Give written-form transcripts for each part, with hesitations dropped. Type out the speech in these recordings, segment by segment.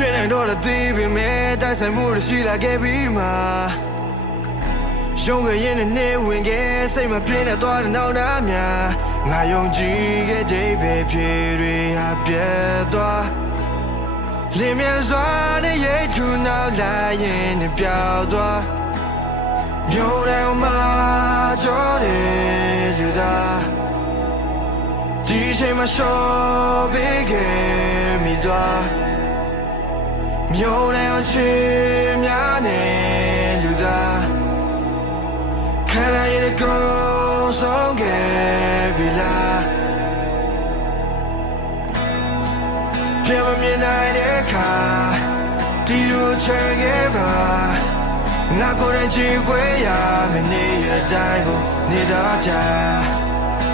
ဖြစ်နေတော့တဲ့ပြီမဲ့တိုက်ဆိုင်မှုရှိလာခဲ့ပြီးမှရုံးကရင်နဲ့ဝင်ခဲ့စိတ်မပြင်းနဲ့သွားတဲ့နောက်သားများငါယုံကြည်ခဲ့တဲ့ပဲဖြစ်တွေဟာပြတ်သွားလင်းမြန်စွာနဲ့ရဲ့ခုနောက်လာရင်နဲ့ပြောက်သွားမြို့ထဲမှာကြောတဲ့လူသားဒီချိန်မှာရှော့ပေးခဲ့မိသွားမြို့ထဲအချင်းများနဲ့လူသားခန္ဓာရည်ကိုဆုံးခဲ့ပြီလားပြန်မမြင်နိုင်တဲ့အခါဒီလိုချင်ခဲ့ပါငါကိုယ်တိုင်ချစ်ခွေရမယ့်နေ့ရက်တိုင်းကိုနေတော့ကြ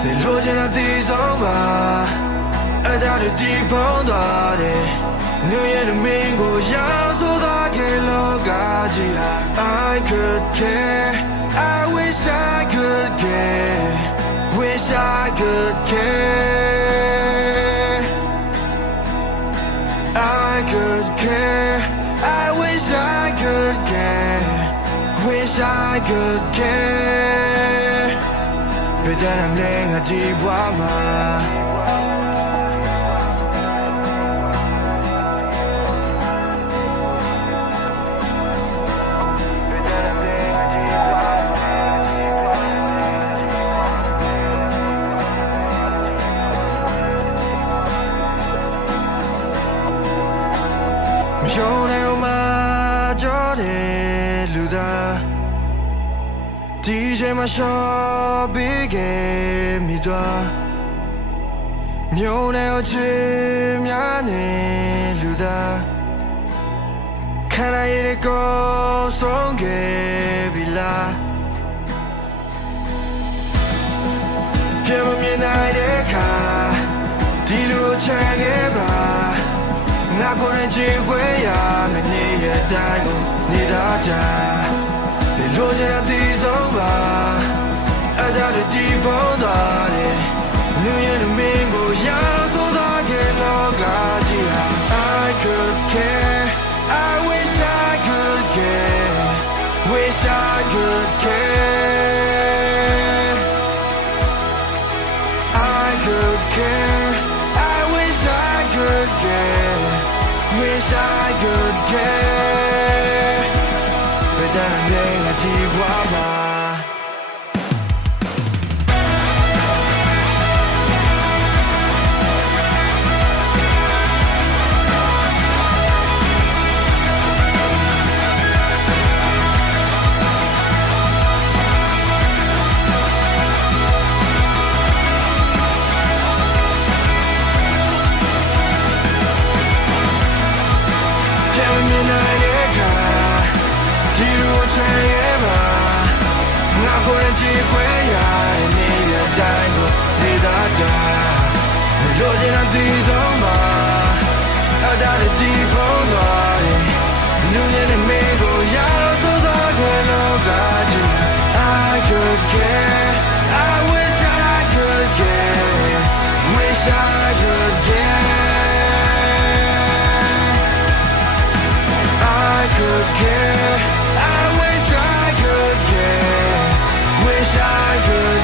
နေလို့ချင်တဲ့ဒီဆုံးပါအဲ့ဒါတွေဒီပုံသွားတယ်New Year domingo, yeah, so that I could care. I wish I could care. Wish I could care. I could care. I wish I could care. Wish I could care. But then I'm laying a deep water.မြို့ထဲမှာကြောတဲ့လူသားဒီချိန်မှာရှော့ပေးခဲ့မိသွားမြို့ထဲအချင်းများနဲ့လူသားခန္ဓာရည်ကိုဆုံးခဲ့ပြီလားပြန်မမြင်နိုင်တဲ့အခါဒီလိုချင်ခဲ့ပါငါကိုယ်တိုင်ချစ်ခွေရမယ့်နေ့ရက်တိုင်းကိုနေတော့ကြနေလို့ချင်တဲ့ဒီဆုံးပါအဲ့ဒါတွေဒီပုံသွားတယ် New Year domingo ရာဆိုတော့ကလောကကြီးဟာ I could care I wish I could care Wish I could care I could care I wish I could care Wish I could care, but then I'm laying a deep water.ချင်ရဲ့ပါငါကိုယ်တိုင်ကြည့်ခွဲရတဲ့နေ့ရက်တိုင်းကိုနေသားကြမလို့ချင်တဲ့ဒီဆုံးပါအဲ့ဒါတွေဒီပုံသွားတယ်လူငယ်နဲ့မင်းကိုရဆိုတော့ကလောကကြီး I could care I wish I could care Wish I could care I could care I wish I could